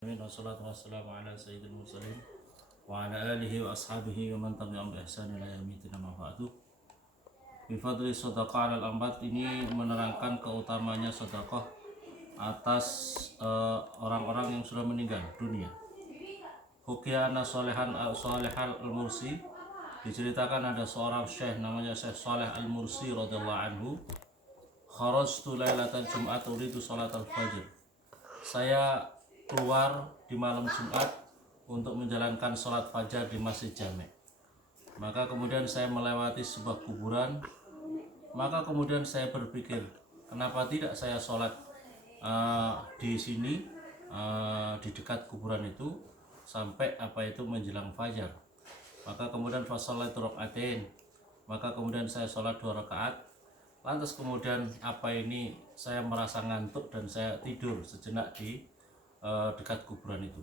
Wassalatu wassalamu ala sayyidil mursalin wa ala alihi wa ashabihi wa man tabi'ahum bi ihsan ila yaumil amma ba'du. Bi fadli shadaqah al-ambat ini menerangkan keutamanya sedekah atas orang-orang yang sudah meninggal dunia. Hukiana Salehal al-Mursi, diceritakan ada seorang syekh namanya Syekh Saleh al-Mursi radhiyallahu anhu. Kharajtu lailatan Jumat uridu salat al-fajr. Saya keluar di malam Jumat untuk menjalankan sholat fajar di Masjid Jami'. Maka kemudian saya melewati sebuah kuburan. Maka kemudian saya berpikir, kenapa tidak saya sholat di sini, di dekat kuburan itu sampai menjelang fajar. Maka kemudian fasholaitu rakaatain. Maka kemudian saya sholat 2 rakaat. Lantas kemudian saya merasa ngantuk dan saya tidur sejenak di dekat kuburan itu.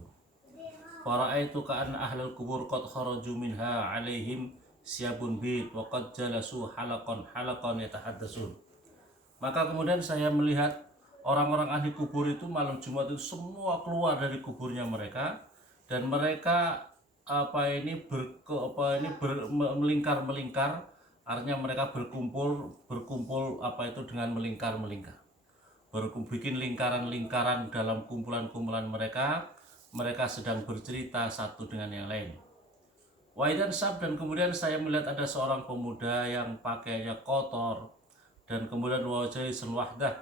Fara'aitu ka'anna ahlul kubur qad kharaju minha 'alaihim siyabun bid wa qad jalasu halaqan yatahaddatsun. Maka kemudian saya melihat orang-orang ahli kubur itu malam Jumat itu semua keluar dari kuburnya mereka, dan mereka melingkar-melingkar, artinya mereka berkumpul dengan melingkar-melingkar. Bikin lingkaran-lingkaran dalam kumpulan-kumpulan mereka sedang bercerita satu dengan yang lain. Waidan sab, dan kemudian saya melihat ada seorang pemuda yang pakaiannya kotor dan kemudian wajahnya selwahdah,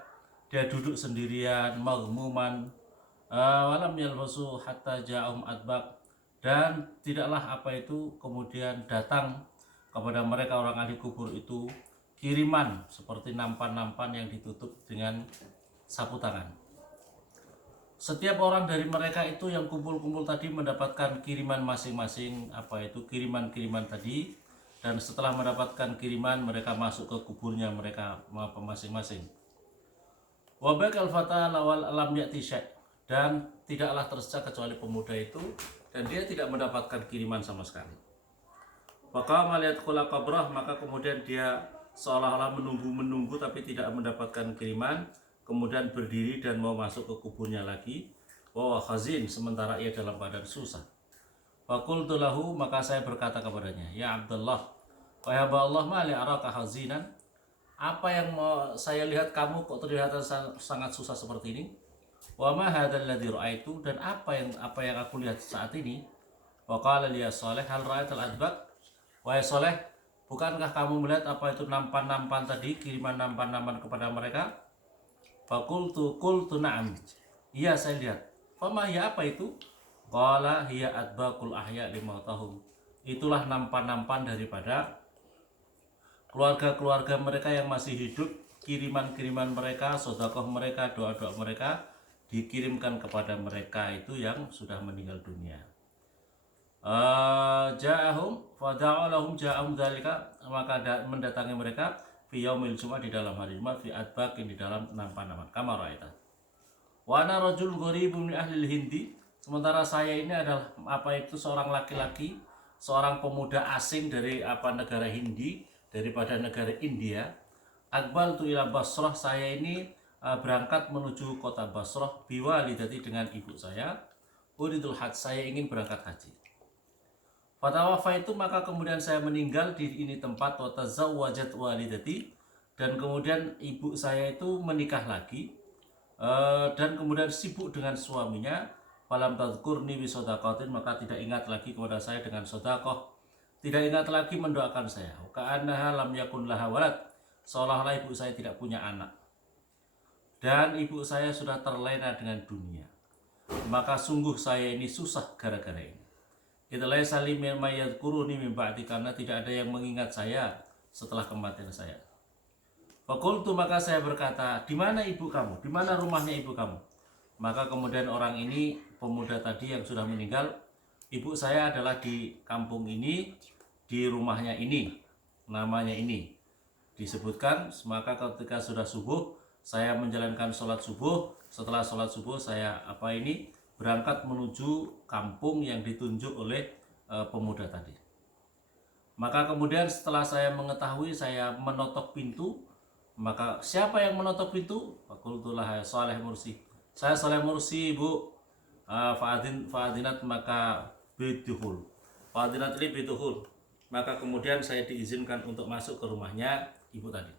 dia duduk sendirian maghmuman walam yalbasu hatta ja'um adbaq, dan tidaklah kemudian datang kepada mereka orang ahli kubur itu kiriman seperti nampan-nampan yang ditutup dengan sapu tangan. Setiap orang dari mereka itu yang kumpul-kumpul tadi mendapatkan kiriman masing-masing, kiriman-kiriman tadi, dan setelah mendapatkan kiriman mereka masuk ke kuburnya mereka masing-masing. Wa baqal fata lawal alam ya'ti syai', dan tidaklah tersisa kecuali pemuda itu, dan dia tidak mendapatkan kiriman sama sekali. Maka melihat kula qabrah, maka kemudian dia seolah-olah menunggu tapi tidak mendapatkan kiriman, kemudian berdiri dan mau masuk ke kuburnya lagi. Wa khazin, sementara ia dalam keadaan susah. Faqultu lahu, maka saya berkata kepadanya, ya Abdullah, wahai hamba Allah, ma li araka hazinan, apa yang saya lihat kamu kok terlihat sangat susah seperti ini? Wa ma hadzal ladzi ra'aitu, dan apa yang aku lihat saat ini? Wa qala li Saleh, hal ra'aital adbaq, wahai Saleh, bukankah kamu melihat nampan-nampan tadi, kiriman nampan-nampan kepada mereka? Qultu na'am, iya saya lihat. Fama hiya, apa itu? Qala hiya adbaqul ahya limautahum, itulah nampan-nampan daripada keluarga-keluarga mereka yang masih hidup. Kiriman-kiriman mereka, sedekah mereka, doa-doa mereka dikirimkan kepada mereka itu yang sudah meninggal dunia. Ja'ahum fada'alahum ja'ahum dzalika, maka mendatangi mereka fi yaumil Jumat, di dalam hari Jumat, fi adbaqin, di dalam nampan-nampan, kama ra'aita. Wa ana rajul gharibun min ahli Hindi, sementara saya ini adalah seorang laki-laki, seorang pemuda asing dari negara Hindi, daripada negara India. Aqbaltu ila Basrah, saya ini berangkat menuju kota Basrah, biwalidati, dengan ibu saya. Uridul hajj, saya ingin berangkat haji. Fatawafa itu, maka kemudian saya meninggal di ini tempat. Wa tazawwajat walidati, dan kemudian ibu saya itu menikah lagi, dan kemudian sibuk dengan suaminya. Falam tadhkurni bi shadaqatin, maka tidak ingat lagi kepada saya dengan sedekah, tidak ingat lagi mendoakan saya. Ka'annaha lam yakun laha walad, seolah-olah ibu saya tidak punya anak, dan ibu saya sudah terlena dengan dunia. Maka sungguh saya ini susah gara-gara ini. Itulah salim yadhkuruni min ba'di, karena tidak ada yang mengingat saya setelah kematian saya. Faqultu, maka saya berkata, di mana ibu kamu? Di mana rumahnya ibu kamu? Maka kemudian orang ini, pemuda tadi yang sudah meninggal, ibu saya adalah di kampung ini, di rumahnya ini, namanya ini disebutkan. Maka ketika sudah subuh, saya menjalankan sholat subuh. Setelah sholat subuh saya berangkat menuju kampung yang ditunjuk oleh pemuda tadi. Maka kemudian setelah saya mengetahui, saya menotok pintu. Maka siapa yang menotok pintu? Faqultu laha Saleh Mursi, saya Saleh Mursi, Bu. fa'adinat maka biduhul. Fa'adinat li biduhul. Maka kemudian saya diizinkan untuk masuk ke rumahnya ibu tadi.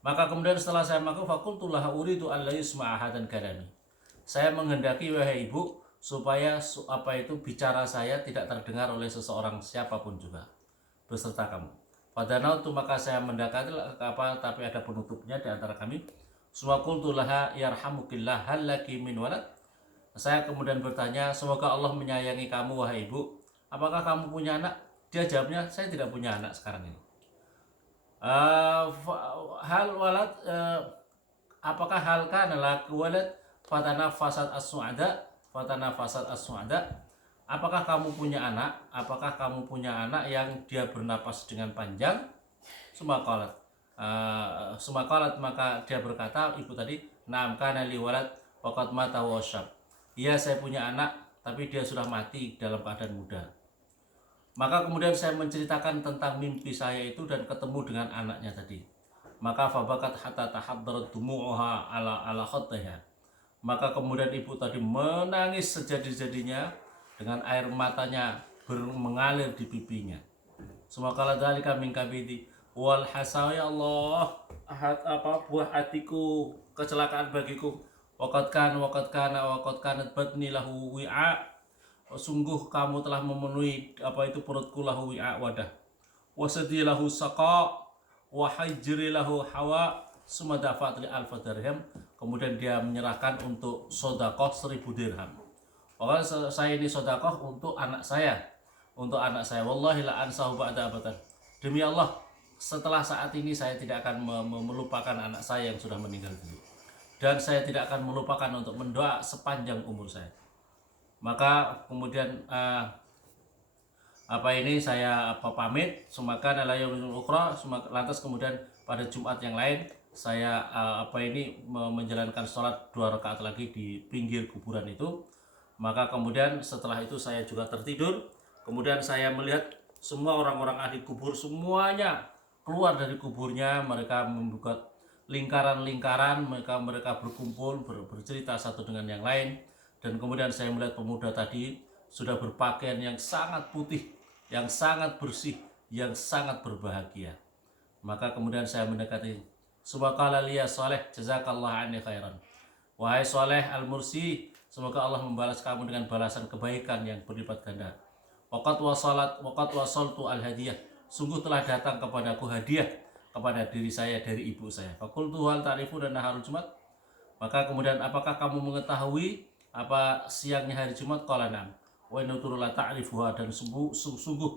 Maka kemudian setelah saya masuk, fakultu laha uridu alla yusma'a hadan kalami. Saya menghendaki wahai ibu supaya bicara saya tidak terdengar oleh seseorang siapapun juga beserta kamu. Fadanautu maka saya mendekati tapi ada penutupnya di antara kami. Suma qultu laha yarhamukillah hal laki min walad. Saya kemudian bertanya, semoga Allah menyayangi kamu wahai ibu. Apakah kamu punya anak? Dia jawabnya, saya tidak punya anak sekarang ini. Hal walad apakah hal kana lak walad fatanafasat as-su'ada apakah kamu punya anak yang dia bernapas dengan panjang? Sumaqalat maka dia berkata ibu tadi, na'am kana li walad waqad mata wa syab. Iya, saya punya anak tapi dia sudah mati dalam keadaan muda. Maka kemudian saya menceritakan tentang mimpi saya itu dan ketemu dengan anaknya tadi. Maka fabakat hatta tahaddarat dumu'uha ala khaddaiha. Maka kemudian ibu tadi menangis sejadi-jadinya dengan air matanya mengalir di pipinya. Semakala dzalika min kabidi wal hasa, ya Allah, buah hatiku, kecelakaan bagiku. Waqad kanat batni lahu wi'a. Sungguh kamu telah memenuhi perutku lahu wi'a wadah. Wasadi lahu saqa wa hajri lahu hawa. Sumadafat li alfa dirham. Kemudian dia menyerahkan untuk sodakoh 1000 dirham. Pokoknya saya ini sodakoh untuk anak saya. Wallahi la ansahu ba'da abadan. Demi Allah, setelah saat ini saya tidak akan melupakan anak saya yang sudah meninggal dulu. Dan saya tidak akan melupakan untuk mendoa sepanjang umur saya. Maka kemudian saya pamit, semakan lantas kemudian pada Jumat yang lain saya menjalankan sholat 2 rakaat lagi di pinggir kuburan itu. Maka kemudian setelah itu saya juga tertidur. Kemudian saya melihat semua orang-orang ahli kubur semuanya keluar dari kuburnya. Mereka membuka lingkaran-lingkaran, mereka berkumpul bercerita satu dengan yang lain. Dan kemudian saya melihat pemuda tadi sudah berpakaian yang sangat putih, yang sangat bersih, yang sangat berbahagia. Maka kemudian saya mendekati, subhaqala liya Saleh, jazakallah anni khairan. Wahai Saleh Al-Mursi, semoga Allah membalas kamu dengan balasan kebaikan yang berlipat ganda. Waqad wasaltu al-hadiyah. Sungguh telah datang kepadaku hadiah kepada diri saya dari ibu saya. Faqultu hal ta'rifu dan naharul Jumat. Maka kemudian, apakah kamu mengetahui apa siangnya hari Jumat? Qala na'am. Wa innahu la ta'rifuha, dan sungguh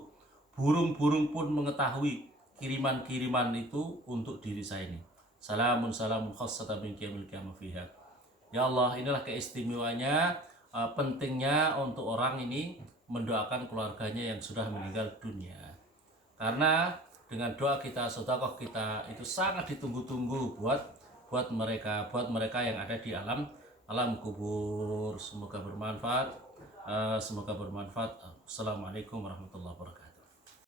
burung-burung pun mengetahui kiriman-kiriman itu untuk diri saya ini. Salamun khassatan min qiyamil qiyamah fiha. Ya Allah, inilah keistimewaannya, pentingnya untuk orang ini mendoakan keluarganya yang sudah meninggal dunia. Karena dengan doa kita, sedekah kita itu sangat ditunggu-tunggu buat mereka yang ada di alam kubur. Semoga bermanfaat. Assalamualaikum warahmatullahi wabarakatuh.